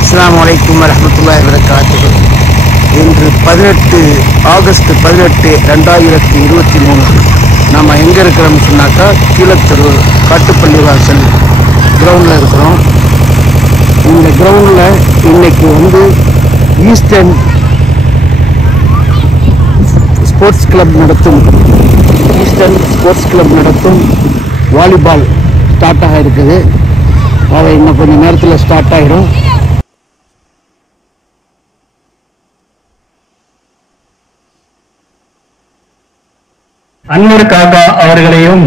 அஸ்ஸலாமு அலைக்கும் வரஹ்மத்துல்லாஹி வபரகாத்துஹு. இன்று 18 ஆகஸ்ட் 18, 2023. நாம் எங்கே இருக்கிறோம்னு சொன்னாக்கா கீழத்தெரு காட்டுப்பள்ளி வாசல் கிரவுண்டில் இருக்கிறோம். இந்த கிரவுண்டில் இன்னைக்கு ஈஸ்டர்ன் ஸ்போர்ட்ஸ் கிளப் நடத்தும் வாலிபால் ஸ்டார்ட் ஆக இருக்குது. அதை இன்னும் கொஞ்சம் நேரத்தில் ஸ்டார்ட் ஆகிடும். அன்வர் காக்கா அவர்களையும்,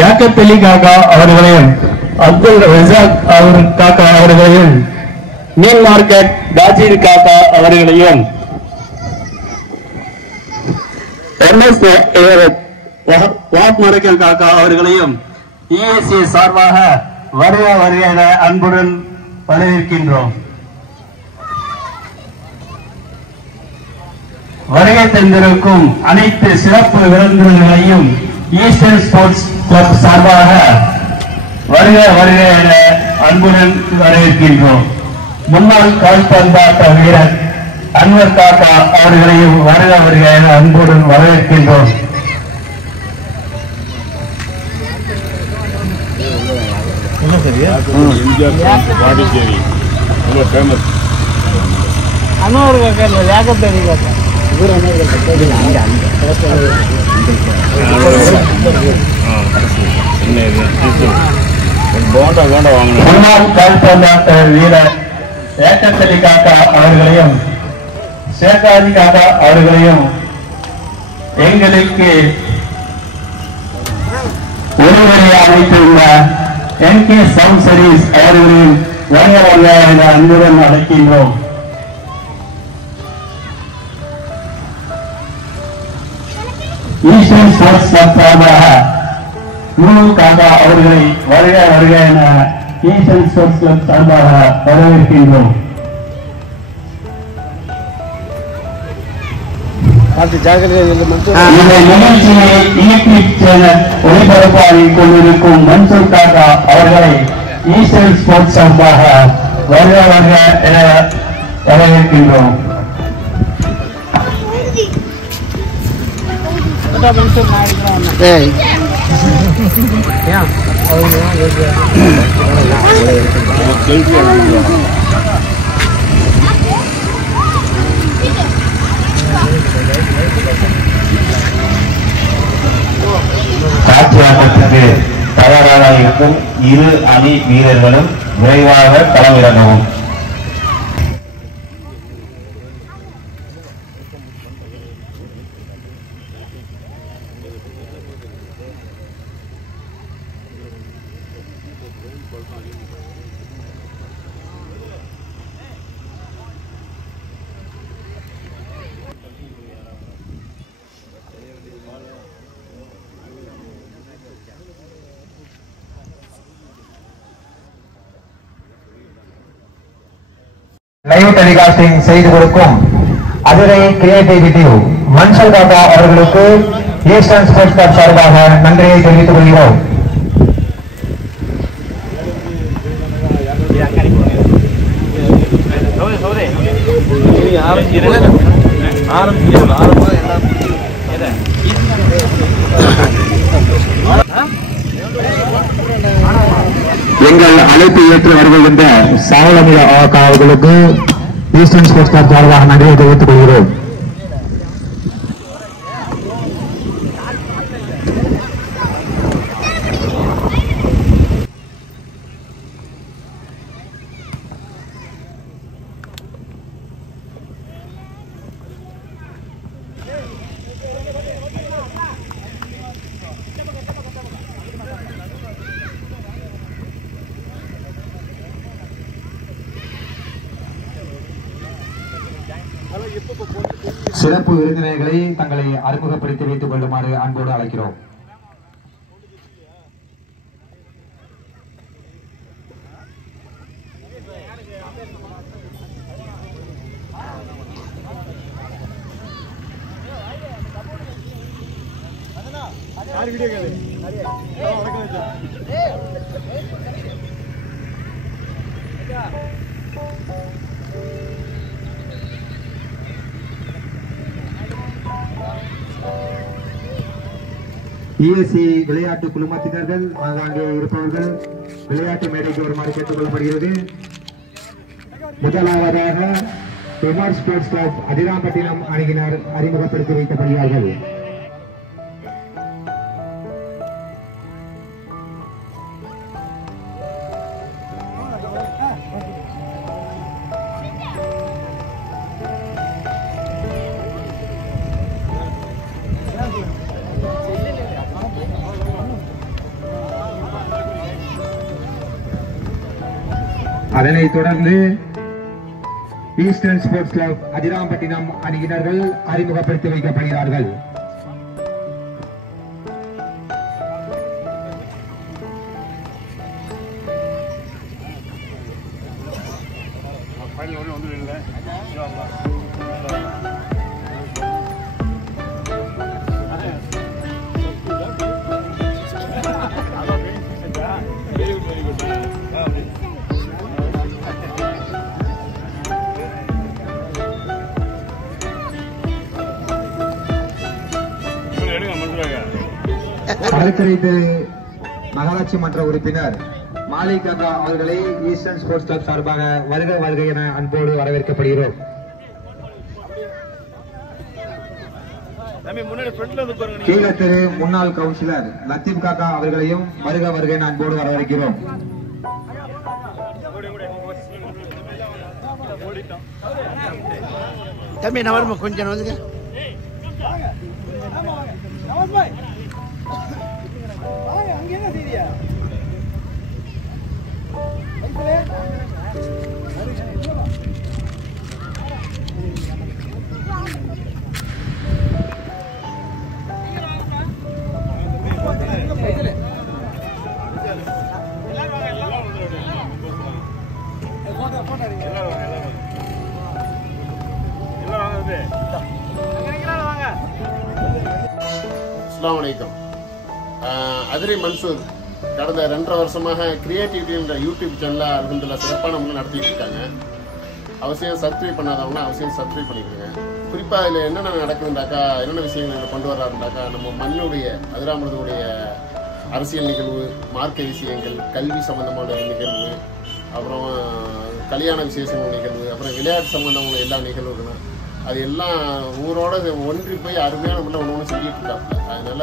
யாக்கத்தலி காக்கா அவர்களையும், அப்துல் ரசாக் காக்கா அவர்களையும், மீன் மார்க்கெட் காஜீர் காக்கா அவர்களையும், காக்கா அவர்களையும் ESA சார்பாக வருக வருக என அன்புடன் வரவேற்கின்றோம். வருகை தந்திருக்கும் அனைத்து சிறப்பு விருந்தினர்களையும் ஈஸ்டர்ன் ஸ்போர்ட்ஸ் கிளப் சார்பாக வருக வருக என அன்புடன் வரவேற்கின்றோம். முன்னாள் கால்பந்தாட்ட வீரர் அன்வர் காக்கா அவர்களையும் வருக வருக என அன்புடன் வரவேற்கின்றோம். முன்னாள் கால்பந்தாட்ட வீரர் ஏக்கத்தலி காக்கா அவர்களையும், சேகாதி காக்கா அவர்களையும் எங்களுக்கு ஒருவரை அமைத்துள்ள NK சவுண்ட் சர்வீஸ் அவர்களையும் வருக வருக என அன்புடன் அழைக்கின்றோம். ஈஸ்டர்ன் ஸ்போர்ட்ஸ் கிளப் சார்பாக நூறு காக்கா அவர்களை வருக வருக என ஈஸ்டர்ன் ஸ்போர்ட்ஸ் கிளப் சார்பாக வரவேற்கின்றோம். இந்த நிகழ்ச்சியை யூடியூப் சேனல் ஒளிபரப்பாகிக் கொண்டிருக்கும் மன்சூர் காக்கா அவர்களை ஈஸ்டர்ன் ஸ்போர்ட்ஸ் சார்பாக வருக வருக என வரவேற்கின்றோம். காட்சியாட்டத்துக்கு தயாராக இருக்கும் இரு அணி வீரர்களும் விரைவாக களமிறங்கவும். லைவ் டெலிகாஸ்டிங் செய்து கொடுக்கும் அதிரை கிரியேட்டிவிட்டி மன்சூர் காக்கா அவர்களுக்கு ஈஸ்டர்ன் ஸ்போர்ட்ஸ் கிளப் சார்பாக நன்றியை தெரிவித்துக் கொள்கிறோம். எங்கள் அழைப்பு ஏற்று வருகின்ற சாவளமி அவர்களுக்கு ஈஸ்டர்ன் ஸ்போர்ட்ஸ் கிளப் சார்பாக நன்றியை தெரிவித்துக் கொள்கிறோம். சிறப்பு விருந்தினர்களை தங்களை அறிமுகப்படுத்தி வைத்துக் கொள்ளுமாறு அன்போடு அழைக்கிறோம். ESC விளையாட்டு குழுமத்தினர்கள் ஆங்காங்கே இருப்பவர்கள் விளையாட்டு மேடைக்கு வருமாறு கேட்டுக் கொள்ளப்படுகிறது. முதலாவதாக எம்ஆர் ஸ்போர்ட்ஸ் கிளப் அதிராம்பட்டினம் அணியினர் அறிமுகப்படுத்தி வைக்கப்படுகிறார்கள். அதனைத் தொடர்ந்து ஈஸ்டர்ன் ஸ்போர்ட்ஸ் கிளப் அதிராம்பட்டினம் அணியினர்கள் அறிமுகப்படுத்தி வைக்கப்படுகிறார்கள். கருத்தரித்து நகராட்சி மன்ற உறுப்பினர் மாலிக் அக்கா அவர்களை ஈஸ்டர்ன் ஸ்போர்ட்ஸ் கிளப் சார்பாக வருக வருகை என அன்போடு வரவேற்கப்படுகிறோம். கீழத்திரு முன்னாள் கவுன்சிலர் லத்தீப் காக்கா அவர்களையும் வருக வருகை என அன்போடு வரவேற்கிறோம். தம்பி நவர்மா கொஞ்சம் வந்துங்க. அங்க என்ன செய்தியா? அஸ்ஸலாமு அலைக்கும். அதிரை மன்சூர் கடந்த 2.5 வருஷமாக கிரியேட்டிவிட்டி என்ற யூடியூப் சேனலில் அல்ஹம்துலில்லாஹ் சிறப்பான முறையில் நடத்திட்டு இருக்காங்க. அவசியம் சப்ஸ்கிரைப் பண்ணாதவங்க அவசியம் சப்ஸ்கிரைப் பண்ணிக்கிறேங்க. குறிப்பாக இதில் என்னென்ன நடக்குதுண்டாக்கா, என்னென்ன விஷயங்கள் கொண்டு வர்றாருண்டாக்கா, நம்ம மண்ணுடைய அதிராமருடைய அரசியல் நிகழ்வு, மார்க்க விஷயங்கள், கல்வி சம்பந்தமான நிகழ்வு, அப்புறம் கல்யாண விசேஷங்கள் நிகழ்வு, அப்புறம் விளையாட்டு சம்பந்தமான எல்லா நிகழ்வுகளும் அது எல்லாம் ஊரோட ஒன்றி போய் அருமையான முறையில் ஒன்று செஞ்சுட்டு இருக்காப்புல. அதனால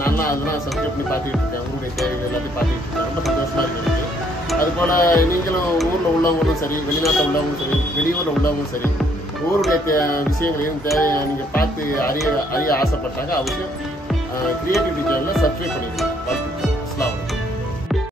நல்லா அதெல்லாம் சப்ஸ்கிரைப் பண்ணி பார்த்துக்கிட்டு இருக்கேன். ஊருடைய தேவைகள் எல்லாத்தையும் பார்த்துக்கிட்டு இருக்கேன். ரொம்ப சந்தோஷமா இருக்குது. அதுபோல் நீங்களும் ஊரில் உள்ளவங்களும் சரி, வெளிநாட்டில் உள்ளவங்களும் சரி, வெளியூரில் உள்ளவங்களும் சரி, ஊருடைய விஷயங்களையும் நீங்கள் பார்த்து அறிய ஆசைப்பட்டாங்க அவசியம் கிரியேட்டிவிட்டி சேனலில் சப்ஸ்கிரைப் பண்ணிடுங்க. வாழ்த்துக்கள்.